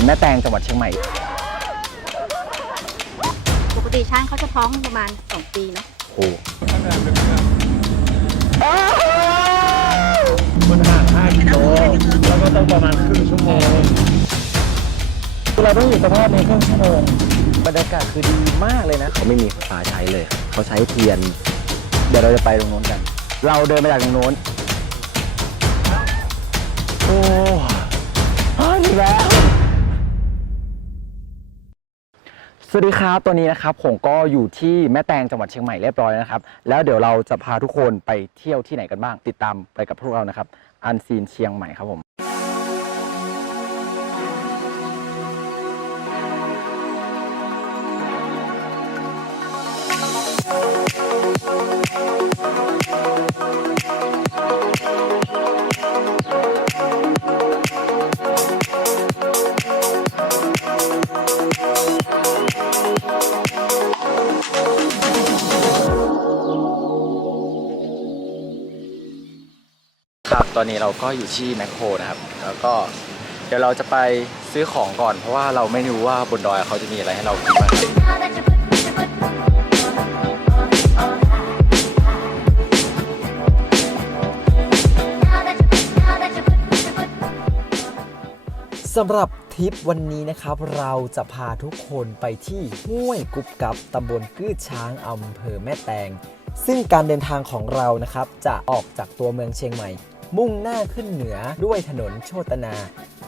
ถิ่นแม่แตงจังหวัดเชียงใหม่ ปกติช้างเขาจะท้องประมาณ 2 ปีเนาะโอ้โหมันห่าง5กิโลแล้วก็ต้องประมาณครึ่งชั่วโมงเราต้องอยู่สภาพนี้ครึ่งชั่วโมงบรรยากาศคือดีมากเลยนะ เขาไม่มีไฟฟ้าใช้เลย เขาใช้เทียน เดี๋ยวเราจะไปตรงโน้นกัน เราเดินมาจากตรงโน้น สวัสดีครับตอนนี้นะครับผมก็อยู่ที่แม่แตงจังหวัดเชียงใหม่เรียบร้อยแล้วนะครับ แล้วเดี๋ยวเราจะพาทุกคนไปเที่ยวที่ไหนกันบ้าง ติดตามไปกับพวกเรานะครับ อันซีนเชียงใหม่ครับผม อนนี้เราก็อยู่ที่แมคโครนะครับ แล้วก็เดี๋ยวเราจะไปซื้อของก่อน เพราะว่าเราไม่รู้ว่าบนดอยเขาจะมีอะไรให้เรากินบ้างสำหรับทริปวันนี้นะครับ เราจะพาทุกคนไปที่ห้วยกุบกับตำบลกืดช้างอำเภอแม่แตงซึ่งการเดินทางของเรานะครับ จะออกจากตัวเมืองเชียงใหม่ มุ่งหน้าขึ้นเหนือด้วยถนนโชตนา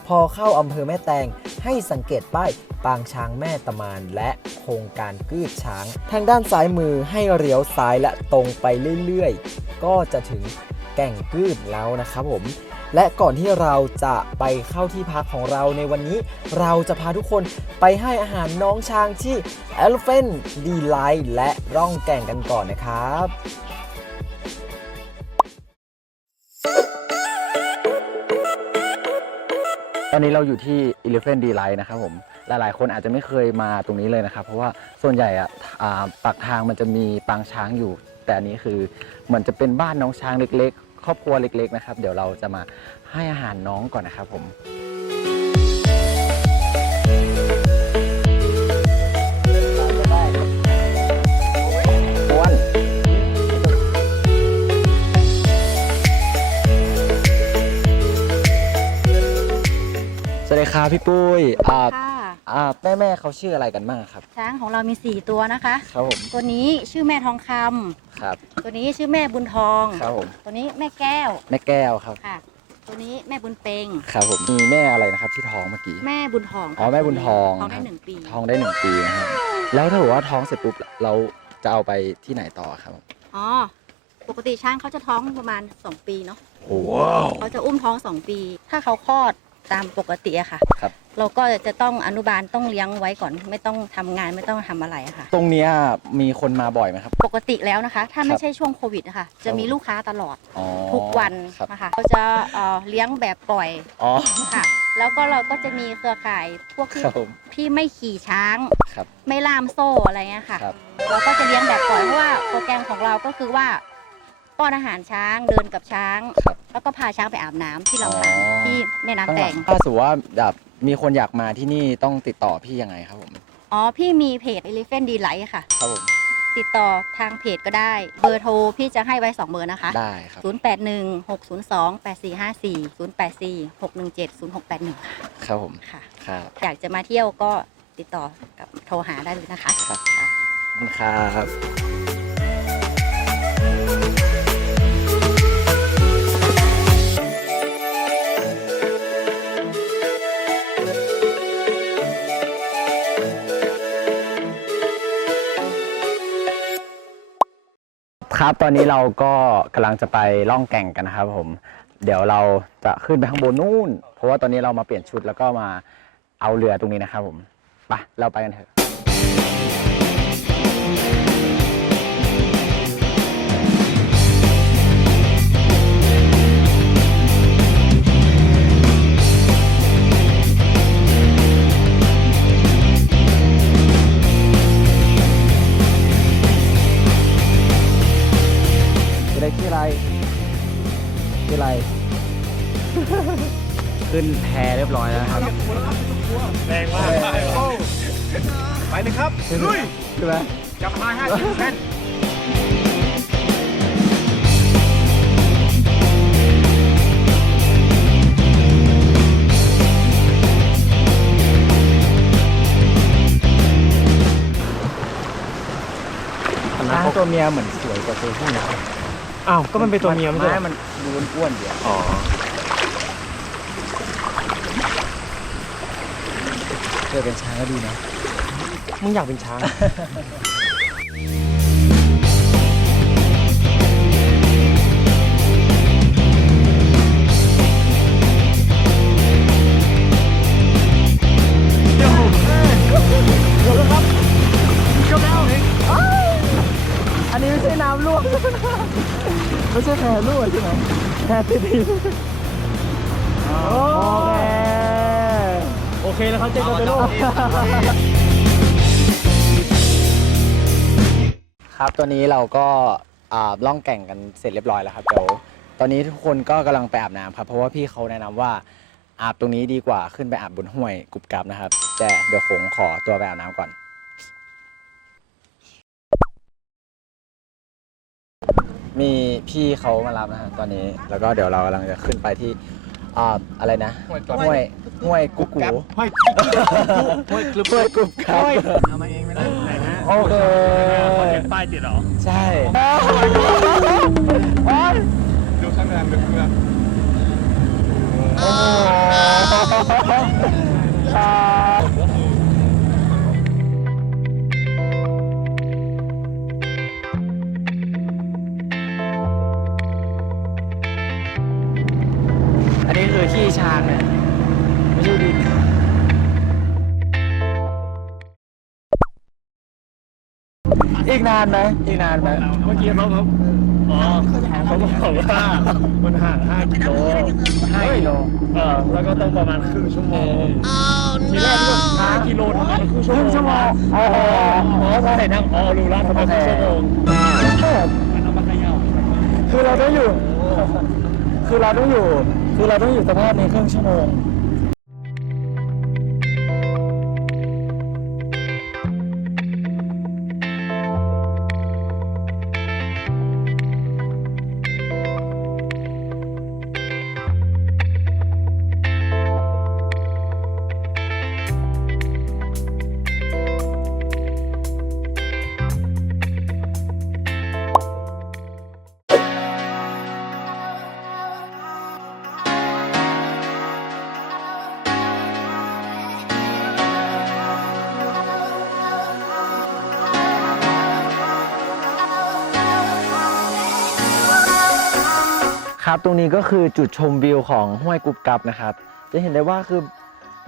พอเข้าอำเภอแม่แตงให้สังเกตป้ายปางช้างแม่ตะมานและโครงการกืดช้าง ทางด้านซ้ายมือให้เลี้ยวซ้ายและตรงไปเรื่อยๆ ก็จะถึงแก่งกืดแล้วนะครับผมและก่อนที่เราจะไปเข้าที่พักของเราในวันนี้ เราจะพาทุกคนไปให้อาหารน้องช้างที่ Elephant Delight และร่องแก่งกันก่อนนะครับ ตอนนี้เราอยู่ที่ Elephant Delight นะครับผม หลายๆ คนอาจจะไม่เคยมาตรงนี้เลยนะครับ เพราะว่าส่วนใหญ่อะอ่าปากทางมันจะมีปางช้างอยู่ แต่อันนี้คือเหมือนจะเป็นบ้านน้องช้างเล็ก ๆ ครอบครัวเล็ก ๆ นะครับ เดี๋ยวเราจะมาให้อาหารน้องก่อนนะครับผม ครับพี่ปุ้ยอ่าค่ะ อ่าแม่แม่ๆเขาชื่ออะไรกันบ้างครับ ช้างของเรามี 4 ตัวนะคะ ครับผมตัวนี้ชื่อแม่ทองคำครับตัวนี้ชื่อแม่บุญทอง ครับผมตัวนี้แม่แก้วแม่แก้วครับ ค่ะ ตัวนี้แม่บุญเปง ครับผมมีแม่อะไรนะครับที่ท้องเมื่อกี้ แม่บุญทองค่ะอ๋อแม่บุญทองท้องได้ครับหนึ่งปีท้องได้หนึ่งปีนะครับแล้วถ้าเกิดว่าท้องเสร็จปุ๊บเราจะเอาไปที่ไหนต่อครับอ๋อปกติช้างเขาจะท้องประมาณ 2 ปีเนาะโอ้เขาจะอุ้มท้อง 2 ปี ถ้าเขาคลอด ตามปกติอะค่ะ ครับ เราก็จะต้องอนุบาลต้องเลี้ยงไว้ก่อน ไม่ต้องทำงานไม่ต้องทำอะไรอะค่ะ ตรงเนี้ยมีคนมาบ่อยไหมครับ ปกติแล้วนะคะ ถ้าคไม่รับใช่ช่วงโควิดนะคะจะมีลูกค้าตลอดอ๋อทุกวันครับนะคะเขาจะเอ่อเลี้ยงแบบปล่อยอ๋อค่ะ แล้วก็เราก็จะมีเครือข่ายพวกที่ครับผมที่ไม่ขี่ช้าง ครับ ไม่ล่ามโซ่อะไรเงี้ยค่ะ ครับ เราก็จะเลี้ยงแบบปล่อยเพราะว่าโปรแกรมของเราก็คือว่าป้อนอาหารช้างเดินกับช้าง ครับ แล้วก็พาช้างไปอาบน้ำที่ลำธารอ๋อ ที่แม่น้ำข้างหแตลังงถ้าสมมติว่าแบบมีคนอยากมาที่นี่ต้องติดต่อพี่ยังไงครับผม อ๋อ พี่มีเพจ Elephant Delight ค่ะ ครับผม ติดต่อทางเพจก็ได้ เบอร์โทรพี่จะให้ไว้ 2 เบอร์นะคะ ได้ครับ 081 602 8454 084 617 0681 ค่ะครับผม ค่ะ ครับ อยากจะมาเที่ยวก็ติดต่อกับโทรหาได้เลยนะคะ ครับค่ะขอบคุณครับ ครับ ตอนนี้เราก็กำลังจะไปล่องแก่งกันนะครับผม เดี๋ยวเราจะขึ้นไปข้างบนนู่น เพราะว่าตอนนี้เรามาเปลี่ยนชุดแล้วก็มาเอาเรือตรงนี้นะครับผม ไป เราไปกันเถอะ ตัวเมียเหมือนสวยกว่าตัวผู้นะอ้าว ก็มันเป็นตัวเมียไม่ใช่เหรอ มันดูอ้วนๆเดียวอ๋อเจอเป็นช้างก็ดีนะ มึงอยากเป็นช้าง ไม่ใช่แพรลวกใช่ไหมแพรติดดินโอเคโอเคแล้วเขาเจ๊ก็ไปโลกครับตอนนี้เราก็อ่าล่องแก่งกันเสร็จเรียบร้อยแล้วครับเดี๋ยวตอนนี้ทุกคนก็กำลังไปอาบน้ำครับ เพราะว่าพี่เขาแนะนำว่าอาบตรงนี้ดีกว่าขึ้นไปอาบบนห้วยกุบกับนะครับ แต่เดี๋ยวคงขอตัวไปอาบน้ำก่อน มีพี่เขามารับนะฮะตอนนี้ แล้วก็เดี๋ยวเรากำลังจะขึ้นไปที่อ่าอะไรนะห้วยห้วยกุ๊กกูห้อยห้วยกรุ๊ปห้วยกรุ๊ปครับเอามาเองไม่ได้ไหนฮะโอเคเขาเห็นป้ายติดเหรอ ใช่ดูข้างในดูข้างในอัานไหมอีกนานไหมเมื่อกี้เขาเขาอ๋อเขาบอกว่ามันห่าง5กิโลห้ากิโลเออแล้วก็ต้องประมาณครึ่งชั่วโมงทีแรกก็5กิโลทำไมมันครึ่งชั่วโมงครึ่งชั่วโมงอ๋ออ๋อพอเห็นทางอ๋อรู้แล้วทำไมครึ่งชั่วโมงมันเอามาเขย่าคือเราต้องอยู่ คือเราต้องอยู่ คือเราต้องอยู่สภาพนี้ครึ่งชั่วโมง ครับ ตรงนี้ก็คือจุดชมวิวของห้วยกุบกับนะครับ จะเห็นได้ว่าคือ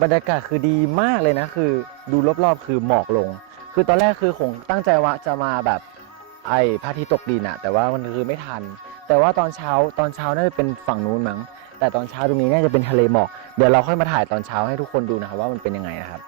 บรรยากาศคือดีมากเลยนะ คือดูรอบๆคือหมอกลง คือตอนแรกคือคงตั้งใจว่าจะมาแบบไอ้พระอาทิตย์ตกดินอะแต่ว่ามันคือไม่ทัน แต่ว่าตอนเช้าตอนเช้าน่าจะเป็นฝั่งนู้นมั้ง แต่ตอนเช้าตรงนี้น่าจะเป็นทะเลหมอก เดี๋ยวเราค่อยมาถ่ายตอนเช้าให้ทุกคนดูนะครับว่ามันเป็นยังไงนะครับ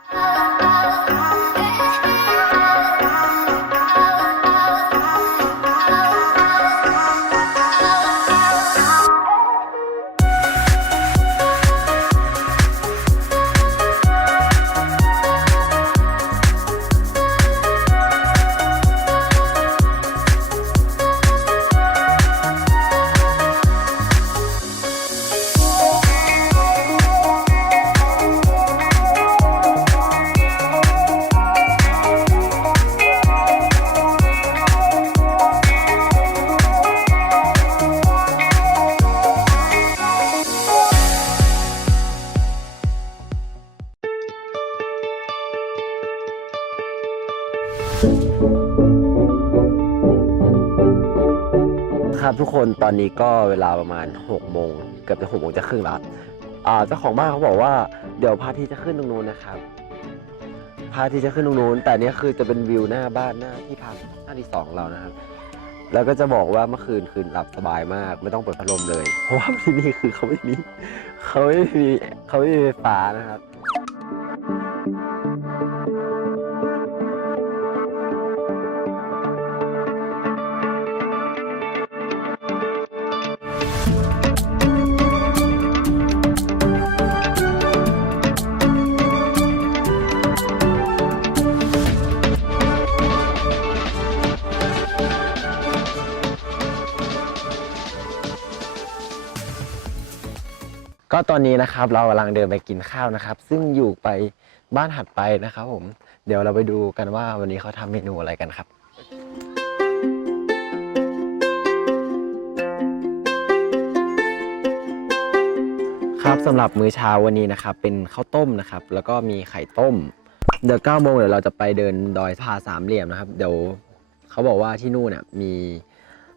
ครับทุกคนตอนนี้ก็เวลาประมาณ6โมงเกือบจะ6โมงจะครึ่งแล้วอ่าเจ้าของบ้านเขาบอกว่าเดี๋ยวพระอาทิตย์จะขึ้นตรงนู้นนะครับพระอาทิตย์จะขึ้นตรงนู้น แต่เนี้ยคือจะเป็นวิวหน้าบ้านหน้าที่พักหน้าที่สองของเรานะครับ แล้วก็จะบอกว่าเมื่อคืนคืนหลับสบายมาก ไม่ต้องเปิดพัดลมเลย เพราะว่าที่นี่คือเขาไม่มีเขาไม่มีเขาไม่มีไฟฟ้านะครับ อนนี้นะครับ เรากำลังเดินไปกินข้าวนะครับ ซึ่งอยู่ไปบ้านถัดไปนะครับ ผม เดี๋ยวเราไปดูกันว่าวันนี้เขาทำเมนูอะไรกันครับครับสำหรับมื้อเช้าวันนี้นะครับ เป็นข้าวต้มนะครับ แล้วก็มีไข่ต้ม เดี๋ยว9โมงเดี๋ยวเราจะไปเดินดอยผาสามเหลี่ยมนะครับ เดี๋ยวเขาบอกว่าที่นู่นเนี่ยมี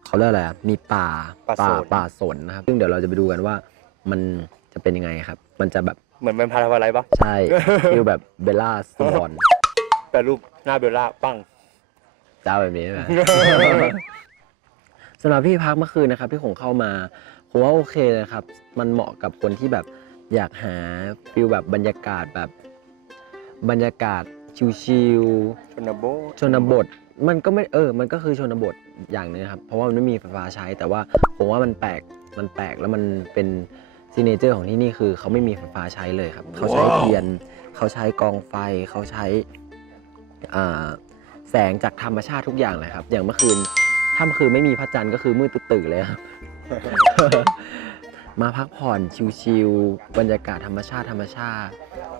เขาเรียกอะไรอะมีป่าป่าป่าสนป่าสนนะครับ ซึ่งเดี๋ยวเราจะไปดูกันว่ามัน จะเป็นยังไงครับ มันจะแบบเหมือนเป็นพาราไลปะใช่ฟิลแบบเบลล่าสวอนแปลรูปหน้าเบลล่าปังเจ้าแบบนี้ไหม สำหรับพี่พักเมื่อคืนนะครับที่ผมเข้ามาผมว่าโอเคเลยครับ มันเหมาะกับคนที่แบบอยากหาฟิลแบบบรรยากาศแบบ บรรยากาศชิลชนโบท ๆชนบท มันก็ไม่เออ มันก็คือชนบทอย่างหนึงครับ เพราะว่ามันไม่มีไฟฟ้าใช้แต่ว่าผมว่ามันแปลกมันแปลกแล้วมันเป็น ซีเนเจอร์ของที่นี่คือเขาไม่มีไฟฟ้าใช้เลยครับ เขาใช้เทียน เขาใช้กองไฟ เขาใช้อ่าแสงจากธรรมชาติทุกอย่างเลยครับ อย่างเมื่อคืน ถ้าเมื่อคืนไม่มีพระจันทร์ก็คือมืดตื่นๆเลยครับ มาพักผ่อนชิลๆ บรรยากาศธรรมชาติธรรมชาติ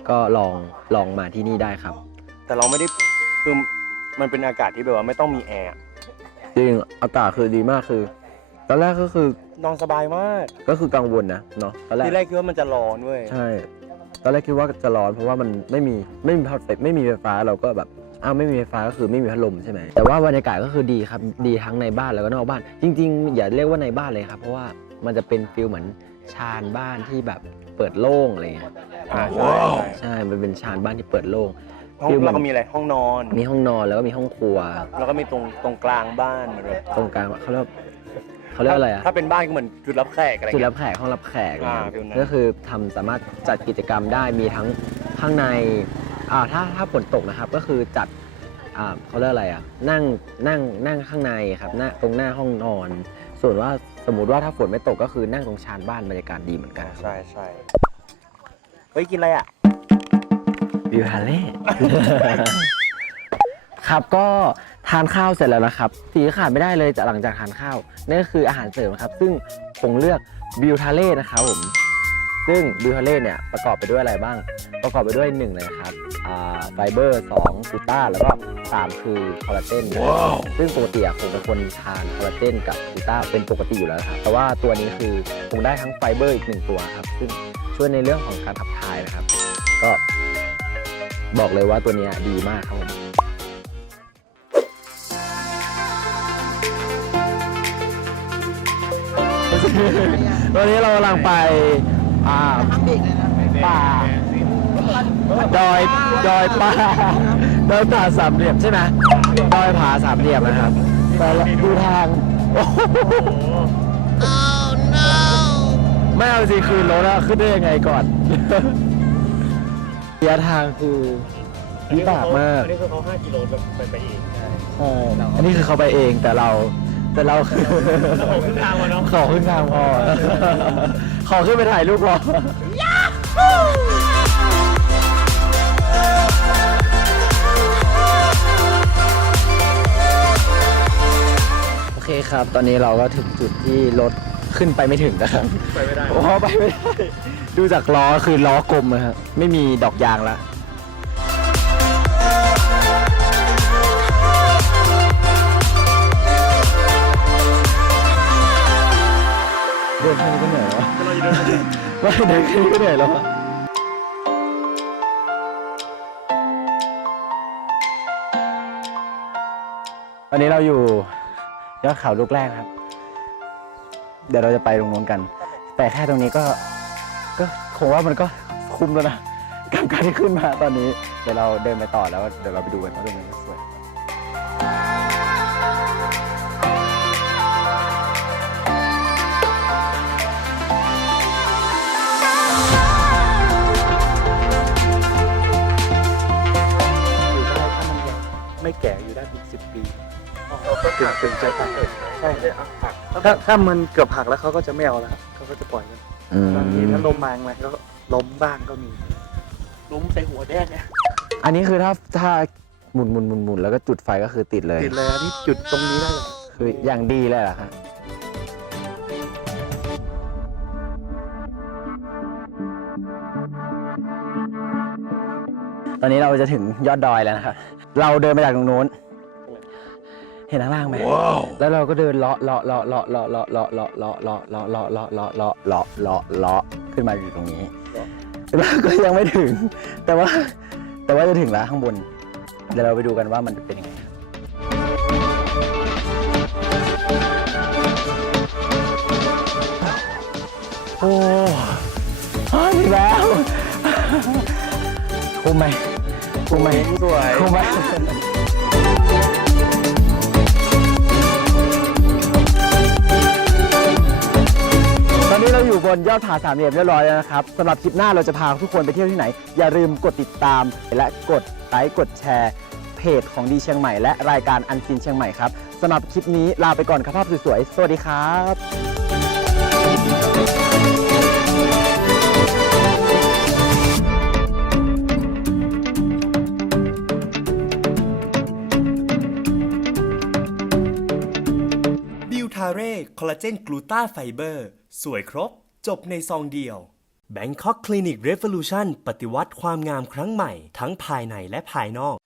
ก็ลองลองมาที่นี่ได้ครับ แต่เราไม่ได้คือมันเป็นอากาศที่แบบว่าไม่ต้องมีแอร์อะจริงอากาศคือดีมากคือ ตอนแรกก็คือนอนสบายมากก็คือกังวลนะเนาะตอนแรก ที่แรกคิดว่ามันจะร้อนเว้ย ใช่ ตอนแรกคิดว่าจะร้อนเพราะว่ามันไม่มีไม่มีพัดไม่มีไฟฟ้าเราก็แบบอ้าวไม่มีไฟฟ้าก็คือไม่มีพัดลมใช่ไหมแต่ว่าบรรยากาศก็คือดีครับดีทั้งในบ้านแล้วก็นอกบ้าน จริง ๆ อย่าเรียกว่าในบ้านเลยครับ เพราะว่ามันจะเป็นฟิลเหมือนชานบ้านที่แบบเปิดโล่งอะไรเงี้ยอ่าใช่ใช่ใช่มันเป็นชานบ้านที่เปิดโล่ง ห้องฟิลเหมือนเราก็มีอะไรห้องนอน มีห้องนอนแล้วก็มีห้องครัว แล้วก็มีตรงตรงกลางบ้านเหมือนแบบตรงกลางเขาเรียก เขาเรียกอะไรอะ ถ้าเป็นบ้านก็เหมือนจุดรับแขกอะไรจุดเงี้รัยบแขกห้องรับแขกนะอ่าครับฟิลนั้น ก็คือทำสามารถจัดกิจกรรมได้มีทั้งข้างในอ่าถ้าถ้าฝนตกนะครับก็คือจัดอ่าเขาเรียกอะไรอะนั่งนั่งนั่งข้างในครับหน้าตรงหน้าห้องนอน ส่วนว่าสมมุติว่าถ้าฝนไม่ตกก็คือนั่งตรงชานบ้านบรรยากาศดีเหมือนกันใช่ใช่เฮ้ยกินอะไรอะ วิวฮาเล่ ครับก็ทานข้าวเสร็จแล้วนะครับสีที่ขาดไม่ได้เลยจากหลังจากทานข้าวนั่นก็คืออาหารเสริมครับ ซึ่งผมเลือกบิวทาเล่นะครับผมซึ่งบิวทาเล่เนี่ยประกอบไปด้วยอะไรบ้าง ประกอบไปด้วย1เลยนะครับอ่าไฟเบอร์2กลูต้าแล้วก็ 3 คือคอลลาเจนนะครับซึ่งปกติอะผมเป็นคนทานคอลลาเจนกับกลูต้าเป็นปกติอยู่แล้วครับ แต่ว่าตัวนี้คือผมได้ทั้งไฟเบอร์อีกหนึ่งตัวครับ ซึ่งช่วยในเรื่องของการขับถ่ายนะครับ ก็บอกเลยว่าตัวเนี้ยดีมากครับผม ตอนนี้เรากำลังไปอ่าป่าดอยดอยป่าดอยผาสามเหลี่ยมใช่ไหมดอยผาสามเหลี่ยมนะครับแต่ละดูทางโอ้โหไม่เอาสิคืนรถอะขึ้นได้ยังไงก่อนระยะทางคือวิบากมากอันนี้คือเขา5กิโลแบบไปไปเองใช่ใช่อันนี้คือเขาไปเองแต่เรา แต่เราคือขอขึ้นทางมาเนาะขอขึ้นทางพอขอขึ้นไปถ่ายรูปพอโอเคครับ ตอนนี้เราก็ถึงจุดที่รถขึ้นไปไม่ถึงนะครับ ไปไม่ได้โอ้โหไปไม่ได้ ดูจากล้อคือล้อกลมนะครับไม่มีดอกยางละ ไม่เดินแค่นี้ก็เหนื่อยแล้วอะตอนนี้เราอยู่ยอดเขาลูกแรกครับ เดี๋ยวเราจะไปตรงนู้นกัน แต่แค่ตรงนี้ก็ก็คงว่ามันก็คุ้มแล้วนะกับการที่ขึ้นมาตอนนี้ เดี๋ยวเราเดินไปต่อแล้ว เดี๋ยวเราไปดูกันว่าตรงนี้ ถ้าถ้ามันเกือบหักแล้วเขาก็จะไม่เอาแล้วครับเขาก็จะปล่อยกันอืบางทีถ้าลมมาแรงๆก็ล้มบ้างก็มี ล้มใส่หัวแดงเนี่ยอันนี้คือถ้าถ้าหมุนหมุนหมุนหมุนแล้วก็จุดไฟก็คือติดเลย ติดเลยอันนี้จุดตรงนี้ได้เลยคืออย่างดีเลยเหรอครับตอนนี้เราจะถึงยอดดอยแล้วนะครับ เราเดินไปจากตรงนู้น เห็นข้างล่างไหมแล้วเราก็เดินเลาะเลาะเลาะเลาะเลาะเลาะเลาะเลาะเลาะเลาะเลาะเลาะเลาะเลาะเลาะเลาะเลาะเลาะขึ้นมาอยู่ตรงนี้แล้วก็ยังไม่ถึง แต่ว่า แต่ว่าจะถึงแล้วข้างบน เดี๋ยวเราไปดูกันว่ามันเป็นยังไงโอ้ถึงแล้วคุ้มไหมคุ้มไหมสวยคุ้มไหม อยู่บนยอดผาสามเหลี่ยมเรียบร้อยแล้วนะครับสำหรับคลิปหน้าเราจะพาทุกคนไปเที่ยวที่ไหน อย่าลืมกดติดตาม และกดไลค์กดแชร์ เพจของดีเชียงใหม่ และรายการอันซีนเชียงใหม่ครับสำหรับคลิปนี้ลาไปก่อนครับภาพสวยๆสวัสดีครับบิวทาเร่คอลลาเจนกลูตาไฟเบอร์ สวยครบ จบในซองเดียว Bangkok Clinic Revolution ปฏิวัติความงามครั้งใหม่ ทั้งภายในและภายนอก